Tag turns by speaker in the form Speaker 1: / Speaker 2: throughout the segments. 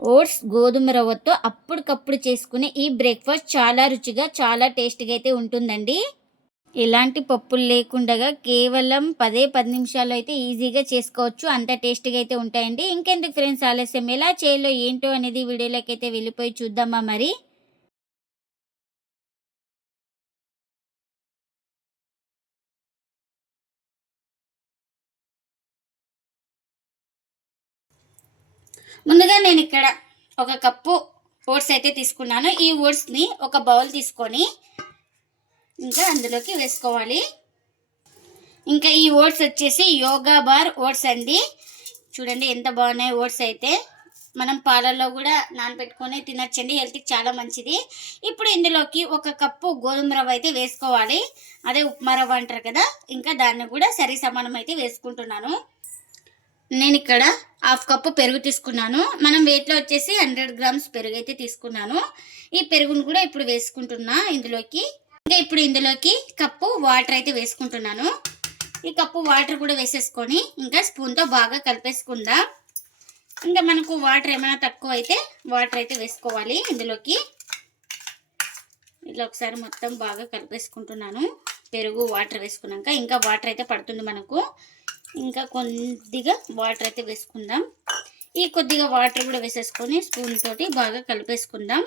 Speaker 1: Oats గోధుమ రవ్వతో అప్పటికప్పుడు చేసుకునే ఈ బ్రేక్ఫాస్ట్ చాలా రుచిగా చాలా టేస్ట్గా అయితే ఉంటుందండి. ఎలాంటి పప్పులు లేకుండా కేవలం పదే పది నిమిషాల్లో అయితే ఈజీగా చేసుకోవచ్చు. అంత టేస్ట్గా అయితే ఉంటాయండి. ఇంకెందుకు ఫ్రెండ్స్ ఆలస్యం? ఎలా చేయాలో ఏంటో అనేది వీడియోలోకి అయితే వెళ్ళిపోయి చూద్దామా మరి? ముందుగా నేను ఇక్కడ ఒక కప్పు ఓట్స్ అయితే తీసుకున్నాను. ఈ ఓట్స్ని ఒక బౌల్ తీసుకొని ఇంకా అందులోకి వేసుకోవాలి. ఇంకా ఈ ఓట్స్ వచ్చేసి యోగా బార్ ఓట్స్ అండి. చూడండి ఎంత బాగున్నాయి ఓట్స్ అయితే. మనం పాలల్లో కూడా నానబెట్టుకొని తినచ్చండి. హెల్త్కి చాలా మంచిది. ఇప్పుడు ఇందులోకి ఒక కప్పు గోధుమ రవ్వ అయితే వేసుకోవాలి. అదే ఉప్మా రవ్వ అంటారు కదా. ఇంకా దాన్ని కూడా సరి సమానం అయితే వేసుకుంటున్నాను. నేను ఇక్కడ హాఫ్ కప్పు పెరుగు తీసుకున్నాను. మనం వెయిట్లో వచ్చేసి హండ్రెడ్ గ్రామ్స్ పెరుగు అయితే తీసుకున్నాను. ఈ పెరుగును కూడా ఇప్పుడు వేసుకుంటున్నా ఇందులోకి. ఇంకా ఇప్పుడు ఇందులోకి కప్పు వాటర్ అయితే వేసుకుంటున్నాను. ఈ కప్పు వాటర్ కూడా వేసేసుకొని ఇంకా స్పూన్తో బాగా కలిపేసుకుందాం. ఇంకా మనకు వాటర్ ఏమైనా తక్కువ అయితే వాటర్ అయితే వేసుకోవాలి ఇందులోకి. ఇలా ఒకసారి మొత్తం బాగా కలిపేసుకుంటున్నాను. పెరుగు వాటర్ వేసుకున్నాక ఇంకా వాటర్ అయితే పడుతుంది మనకు. ఇంకా కొద్దిగా వాటర్ అయితే వేసుకుందాం. ఈ కొద్దిగా వాటర్ కూడా వేసేసుకొని స్పూన్ తోటి బాగా కలిపేసుకుందాం.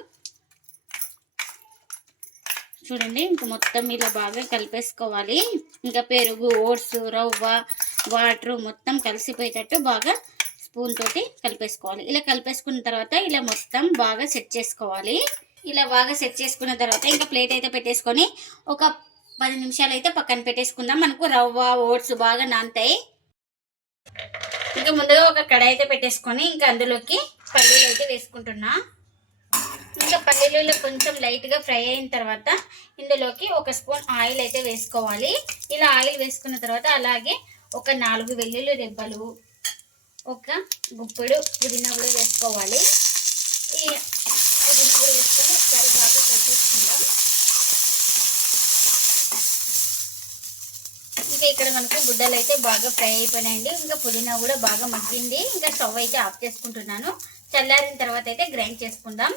Speaker 1: చూడండి ఇంకా మొత్తం ఇలా బాగా కలిపేసుకోవాలి. ఇంకా పెరుగు ఓట్స్ రవ్వ వాటర్ మొత్తం కలిసిపోయేటట్టు బాగా స్పూన్ తోటి కలిపేసుకోవాలి. ఇలా కలిపేసుకున్న తర్వాత ఇలా మొత్తం బాగా సెట్ చేసుకోవాలి. ఇలా బాగా సెట్ చేసుకున్న తర్వాత ఇంకా ప్లేట్ అయితే పెట్టేసుకొని ఒక పది నిమిషాలు అయితే పక్కన పెట్టేసుకుందాం. మనకు రవ్వ ఓట్స్ బాగా నానతాయి. ఇంకా ముందుగా ఒక కడాయి అయితే పెట్టేసుకొని ఇంకా అందులోకి పల్లీలు అయితే వేసుకుంటున్నా. ఇంకా పల్లీలు కొంచెం లైట్గా ఫ్రై అయిన తర్వాత ఇందులోకి ఒక స్పూన్ ఆయిల్ అయితే వేసుకోవాలి. ఇలా ఆయిల్ వేసుకున్న తర్వాత అలాగే ఒక నాలుగు వెల్లుల్లి రెబ్బలు ఒక గుప్పుడు పుదీనా కూడా వేసుకోవాలి. ఈ పుదీనా కూడా వేసుకొని ఒకసారి బాగా కలిపేసుకుందాం ఇంకా ఇక్కడ మనకు గుడ్డలు అయితే బాగా ఫ్రై అయిపోయినాయండి. ఇంకా పుదీనా కూడా బాగా మగ్గింది. ఇంకా స్టవ్ అయితే ఆఫ్ చేసుకుంటున్నాను. చల్లారిన తర్వాత అయితే గ్రైండ్ చేసుకుందాం.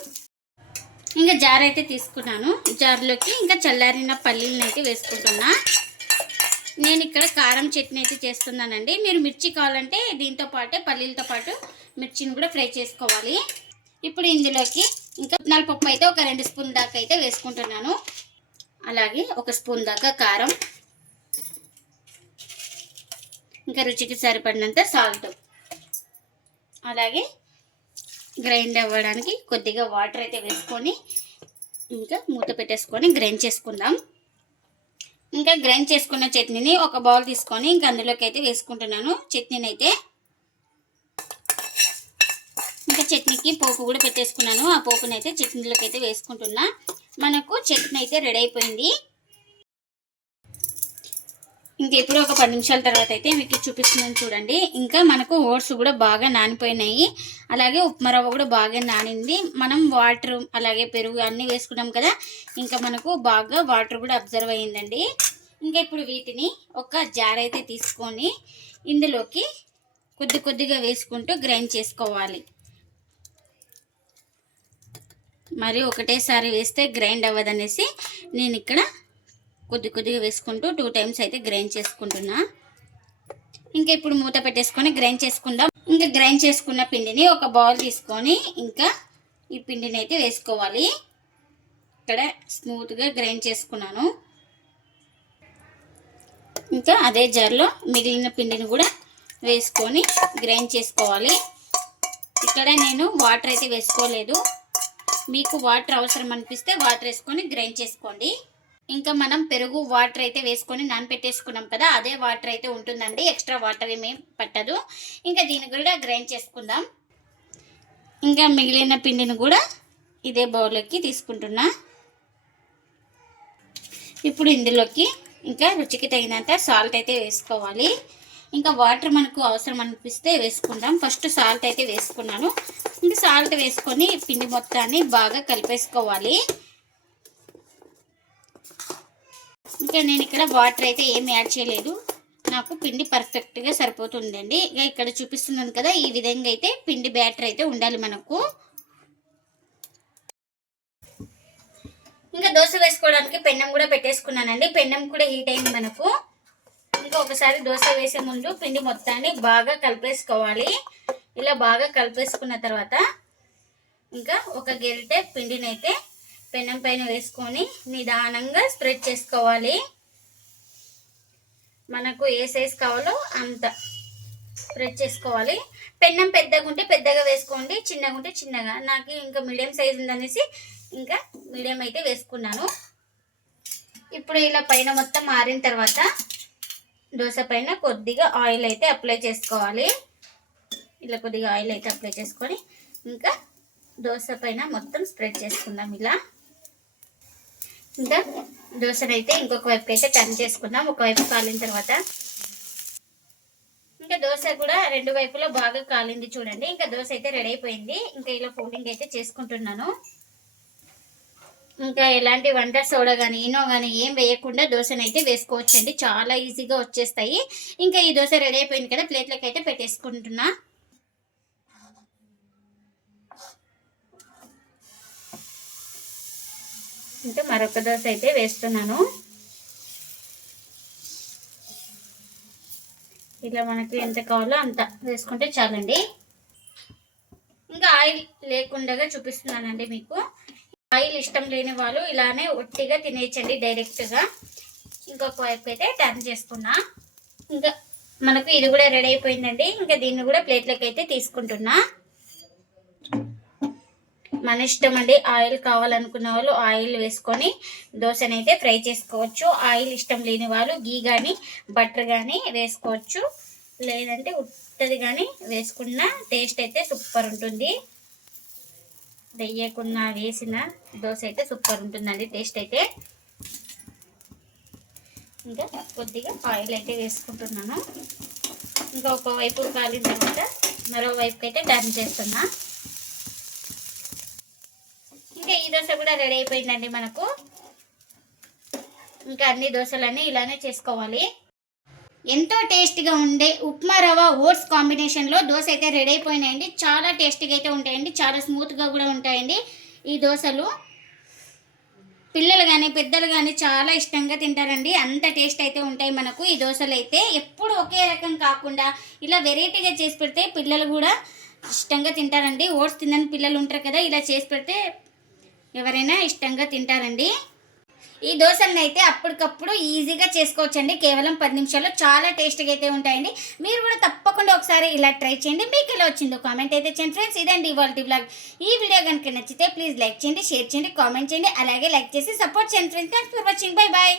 Speaker 1: ఇంకా జార్ అయితే తీసుకున్నాను. జార్లోకి ఇంకా చల్లారిన పల్లీలను అయితే వేసుకుంటున్నా. నేను ఇక్కడ కారం చట్నీ అయితే చేస్తున్నానండి. మీరు మిర్చి కావాలంటే దీంతో పాటే పల్లీలతో పాటు మిర్చిని కూడా ఫ్రై చేసుకోవాలి. ఇప్పుడు ఇందులోకి ఇంకా నలపప్పు అయితే ఒక రెండు స్పూన్ దాకా అయితే వేసుకుంటున్నాను. అలాగే ఒక స్పూన్ దాకా కారం. ఇంకా రుచికి సరిపడినంత సాల్ట్ అలాగే గ్రైండ్ అవ్వడానికి కొద్దిగా వాటర్ అయితే వేసుకొని ఇంకా మూత పెట్టేసుకొని గ్రైండ్ చేసుకుందాం. ఇంకా గ్రైండ్ చేసుకున్న చట్నీని ఒక బౌల్ తీసుకొని ఇంకా అందులోకి అయితే వేసుకుంటున్నాను. చట్నీని అయితే ఇంకా చట్నీకి పోపు కూడా పెట్టేసుకున్నాను. ఆ పోపునైతే చట్నీలోకి అయితే వేసుకుంటున్నా. మనకు చట్నీ అయితే రెడీ అయిపోయింది. ఇంకా ఇప్పుడు ఒక పది నిమిషాల తర్వాత అయితే మీకు చూపిస్తున్నాను చూడండి. ఇంకా మనకు ఓట్స్ కూడా బాగా నానిపోయినాయి. అలాగే ఉప్మా రవ్వ కూడా బాగా నానింది. మనం వాటర్ అలాగే పెరుగు అన్నీ వేసుకున్నాం కదా ఇంకా మనకు బాగా వాటర్ కూడా అబ్జర్వ్ అయ్యిందండి. ఇంకా ఇప్పుడు వీటిని ఒక జార్ అయితే తీసుకొని ఇందులోకి కొద్ది కొద్దిగా వేసుకుంటూ గ్రైండ్ చేసుకోవాలి. మరి ఒకటేసారి వేస్తే గ్రైండ్ అవ్వదనేసి నేను ఇక్కడ కొద్ది కొద్దిగా వేసుకుంటూ టూ టైమ్స్ అయితే గ్రైండ్ చేసుకుంటున్నా. ఇంకా ఇప్పుడు మూత పెట్టేసుకొని గ్రైండ్ చేసుకుందాం. ఇంకా గ్రైండ్ చేసుకున్న పిండిని ఒక బౌల్ తీసుకొని ఇంకా ఈ పిండిని అయితే వేసుకోవాలి. ఇక్కడ స్మూత్గా గ్రైండ్ చేసుకున్నాను. ఇంకా అదే జార్లో మిగిలిన పిండిని కూడా వేసుకొని గ్రైండ్ చేసుకోవాలి. ఇక్కడ నేను వాటర్ అయితే వేసుకోలేదు. మీకు వాటర్ అవసరం అనిపిస్తే వాటర్ వేసుకొని గ్రైండ్ చేసుకోండి. ఇంకా మనం పెరుగు వాటర్ అయితే వేసుకొని నానపెట్టేసుకున్నాం కదా అదే వాటర్ అయితే ఉంటుందండి. ఎక్స్ట్రా వాటర్ ఏమేమి పట్టదు. ఇంకా దీన్ని కూడా గ్రైండ్ చేసుకుందాం. ఇంకా మిగిలిన పిండిని కూడా ఇదే బౌల్లోకి తీసుకుంటున్నా. ఇప్పుడు ఇందులోకి ఇంకా రుచికి తగినంత సాల్ట్ అయితే వేసుకోవాలి. ఇంకా వాటర్ మనకు అవసరం అనిపిస్తే వేసుకుందాం. ఫస్ట్ సాల్ట్ అయితే వేసుకున్నాను. ఇంకా సాల్ట్ వేసుకొని పిండి మొత్తాన్ని బాగా కలిపేసుకోవాలి. ఇక నేను ఇక్కడ వాటర్ అయితే ఏం యాడ్ చేయలేదు. నాకు పిండి పర్ఫెక్ట్గా సరిపోతుందండి. ఇక ఇక్కడ చూపిస్తున్నాను కదా ఈ విధంగా అయితే పిండి బ్యాటర్ అయితే ఉండాలి మనకు. ఇంకా దోశ వేసుకోవడానికి పెన్నం కూడా పెట్టేసుకున్నానండి. పెన్నం కూడా హీట్ అయింది మనకు. ఇంకా ఒకసారి దోశ వేసే ముందు పిండి మొత్తాన్ని బాగా కలిపేసుకోవాలి. ఇలా బాగా కలిపేసుకున్న తర్వాత ఇంకా ఒక గెరిటె పిండినైతే పెనం పైన వేసుకొని నిదానంగా స్ప్రెడ్ చేసుకోవాలి. మనకు ఏ సైజ్ కావాలో అంత స్ప్రెడ్ చేసుకోవాలి. పెన్నం పెద్దగా ఉంటే పెద్దగా వేసుకోండి చిన్నగా ఉంటే చిన్నగా. నాకు ఇంకా మీడియం సైజ్ ఉందనేసి ఇంకా మీడియం అయితే వేసుకున్నాను. ఇప్పుడు ఇలా పైన మొత్తం మారిన తర్వాత దోశ పైన కొద్దిగా ఆయిల్ అయితే అప్లై చేసుకోవాలి. ఇలా కొద్దిగా ఆయిల్ అయితే అప్లై చేసుకొని ఇంకా దోశ పైన మొత్తం స్ప్రెడ్ చేసుకుందాం ఇలా. ఇంకా దోశనైతే ఇంకొక వైపుకి అయితే టర్న్ చేసుకుందాం. ఒకవైపు కాలిన తర్వాత ఇంకా దోశ కూడా రెండు వైపులో బాగా కాలింది చూడండి. ఇంకా దోశ అయితే రెడీ అయిపోయింది. ఇంకా ఇలా ఫోల్డింగ్ అయితే చేసుకుంటున్నాను. ఇంకా ఎలాంటి వంట సోడా కానీ ఈనో కానీ ఏం వేయకుండా దోశను అయితే వేసుకోవచ్చండి. చాలా ఈజీగా వచ్చేస్తాయి. ఇంకా ఈ దోశ రెడీ అయిపోయింది కదా ప్లేట్లోకి అయితే పెట్టేసుకుంటున్నా. ఇంకా మరొక దోశ అయితే వేస్తున్నాను. ఇలా మనకి ఎంత కావాలో అంత వేసుకుంటే చాలండి. ఇంకా ఆయిల్ లేకుండా చూపిస్తున్నానండి మీకు. ఆయిల్ ఇష్టం లేని వాళ్ళు ఇలానే ఒట్టిగా తినేయచ్చండి డైరెక్ట్గా. ఇంకొక వైపు అయితే టర్న్ చేసుకున్నా. ఇంకా మనకు ఇది కూడా రెడీ అయిపోయిందండి. ఇంకా దీన్ని కూడా ప్లేట్లోకి అయితే తీసుకుంటున్నా. మన ఇష్టం అండి ఆయిల్ కావాలనుకున్న వాళ్ళు ఆయిల్ వేసుకొని దోశనైతే ఫ్రై చేసుకోవచ్చు. ఆయిల్ ఇష్టం లేని వాళ్ళు గీ కానీ బటర్ కానీ వేసుకోవచ్చు. లేదంటే ఉట్టది కానీ వేసుకున్న టేస్ట్ అయితే సూపర్ ఉంటుంది. వెయ్యకుండా వేసిన దోశ అయితే సూపర్ ఉంటుందండి టేస్ట్ అయితే. ఇంకా కొద్దిగా ఆయిల్ అయితే వేసుకుంటున్నాను. ఇంకా ఒక వైపు కాలిన తర్వాత మరో అయితే టర్న్ చేస్తున్నా ఇంకా ఈ దోశ కూడా రెడీ అయిపోయిందండి మనకు. ఇంకా అన్ని దోశలన్నీ ఇలానే చేసుకోవాలి. ఎంతో టేస్టీగా ఉండే ఉప్మా రవ్వ ఓట్స్ కాంబినేషన్లో దోశ అయితే రెడీ అయిపోయినాయండి. చాలా టేస్టీగా అయితే ఉంటాయండి. చాలా స్మూత్గా కూడా ఉంటాయండి ఈ దోశలు. పిల్లలు కానీ పెద్దలు కానీ చాలా ఇష్టంగా తింటారండి. అంత టేస్ట్ అయితే ఉంటాయి మనకు ఈ దోశలు అయితే. ఎప్పుడు ఒకే రకం కాకుండా ఇలా వెరైటీగా చేసి పెడితే పిల్లలు కూడా ఇష్టంగా తింటారండి. ఓట్స్ తినని పిల్లలు ఉంటారు కదా ఇలా చేసి పెడితే ఎవరైనా ఇష్టంగా తింటారండి. ఈ దోశలను అయితే అప్పటికప్పుడు ఈజీగా చేసుకోవచ్చండి. కేవలం పది నిమిషాల్లో చాలా టేస్ట్గా అయితే ఉంటాయండి. మీరు కూడా తప్పకుండా ఒకసారి ఇలా ట్రై చేయండి. మీకు ఎలా వచ్చిందో కామెంట్ అయితే చేయండి ఫ్రెండ్స్. ఇదండి ఇవాళ బ్లాగ్ ఈ వీడియో కనుక నచ్చితే ప్లీజ్ లైక్ చేయండి షేర్ చేయండి కామెంట్ చేయండి. అలాగే లైక్ చేసి సపోర్ట్ చేయండి friends. Thanks for watching. Bye bye.